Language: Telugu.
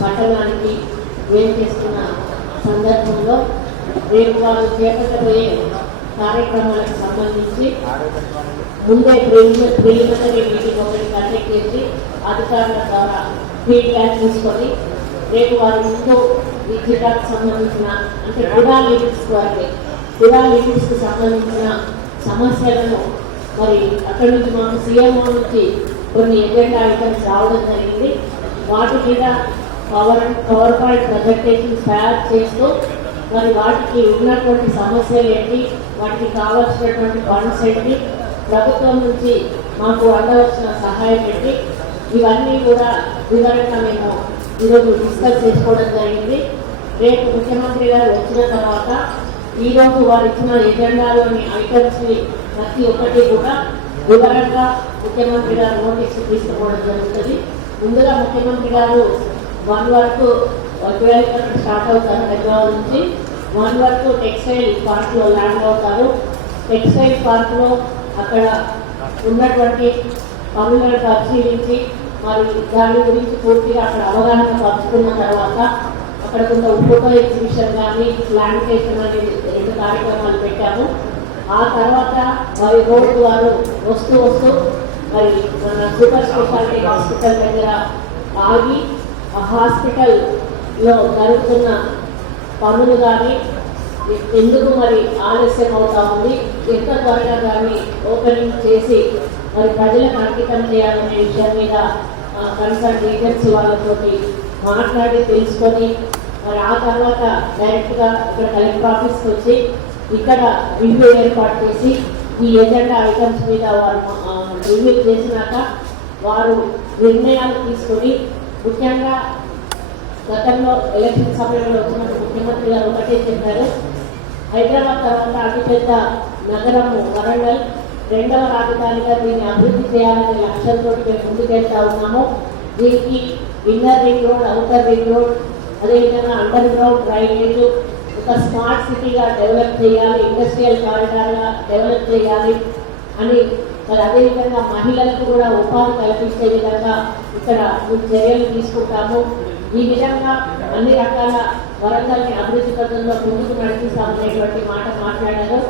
పట్టణానికి వేరు చేస్తున్న సందర్భంలో రేపు వారు చేపట్టబోయే కార్యక్రమాలకు సంబంధించి ముందే ప్రిలిమినరీ మీటింగ్ ఒకటి కండక్ట్ చేసి అధికారుల ద్వారా ఫీడ్బ్యాక్ తీసుకొని రేపు వారి ముందు ఈ జిల్లాకు సంబంధించిన అంటే కుడా లిమిట్స్ వారికి కుడా లిమిట్స్కి సంబంధించిన సమస్యలను మరి అక్కడి నుంచి మాకు సీఎంఓ నుంచి కొన్ని ఎజెండా ఐటమ్స్ రావడం జరిగింది. వాటి మీద పవర్ పవర్ పాయింట్ ప్రజెంటేషన్స్ తయారు చేస్తూ మరి వాటికి ఉన్నటువంటి సమస్యలు ఏంటి వాటికి కావాల్సినటువంటి ఫండ్స్ ఏంటి ప్రభుత్వం నుంచి మాకు అందవలసిన సహాయం ఏంటి ఇవన్నీ కూడా వివరంగా మేము ఈరోజు డిస్కస్ చేసుకోవడం జరిగింది. రేపు ముఖ్యమంత్రి గారు వచ్చిన తర్వాత ఈరోజు వారు ఇచ్చిన ఎజెండాలోని ఐటమ్స్ ప్రతి ఒక్కటి కూడా వివరంగా ముఖ్యమంత్రి గారు నోటీస్ తీసుకోవడం జరుగుతుంది. ముందుగా ముఖ్యమంత్రి గారు వన్ వరకు ట్వెల్వ్ స్టార్ట్ అవుతారు హైదరాబాద్ నుంచి. వన్ వరకు టెక్స్టైల్ పార్క్లో ల్యాండ్ అవుతారు. టెక్స్టైల్ పార్క్లో అక్కడ ఉన్నటువంటి పనులను పరిశీలించి మరి దాని గురించి పూర్తిగా అక్కడ అవగాహన పరుచుకున్న తర్వాత అక్కడ కొంత ఫోటో ఎగ్జిబిషన్ కానీ ప్లాంటేషన్ అనేది రెండు కార్యక్రమాలు పెట్టాము. ఆ తర్వాత మరి రోడ్డు వారు వస్తూ వస్తూ మరి మన సూపర్ స్పెషాలిటీ హాస్పిటల్ దగ్గర ఆగి ఆ హాస్పిటల్లో జరుగుతున్న పనులు కానీ ఎందుకు మరి ఆలస్యం అవుతా ఉంది ఎంత త్వరగా దాన్ని ఓపెనింగ్ చేసి మరి ప్రజలకు అంకితం చేయాలనే విషయం మీద కన్సల్ట్ ఏజెన్సీ వాళ్ళతోటి మాట్లాడి తెలుసుకొని మరి ఆ తర్వాత డైరెక్ట్గా ఇక్కడ కలెక్టర్ ఆఫీస్కి వచ్చి ఇక్కడ రివ్యూ ఏర్పాటు చేసి ఈ ఎజెండా ఐటమ్స్ మీద వారు రివ్యూ చేసినాక వారు నిర్ణయాలు తీసుకొని ముఖ్యంగా గతంలో ఎలక్షన్ సమయంలో వచ్చినప్పుడు ముఖ్యమంత్రి గారు ఒకటే చెప్పారు. హైదరాబాద్ తర్వాత అతిపెద్ద నగరము వరంగల్. రెండవ రాజధానిగా దీన్ని అభివృద్ధి చేయాలనే లక్ష్యంతో మేము ముందుకెళ్తా ఉన్నాము. దీనికి inner ring road outer ring road అదేవిధంగా అండర్ గ్రౌండ్ డ్రైనేజ్ ఒక స్మార్ట్ సిటీగా డెవలప్ చేయాలి ఇండస్ట్రియల్ కారిడార్గా డెవలప్ చేయాలి అని మరి అదేవిధంగా మహిళలకు కూడా ఉపాధి కల్పించే విధంగా ఇక్కడ చర్యలు తీసుకుంటాము. ఈ విధంగా అన్ని రకాల వరంగల్ని అభివృద్ధి పథంలో ముందుకు నడిపిస్తామనేటువంటి మాట మాట్లాడారు.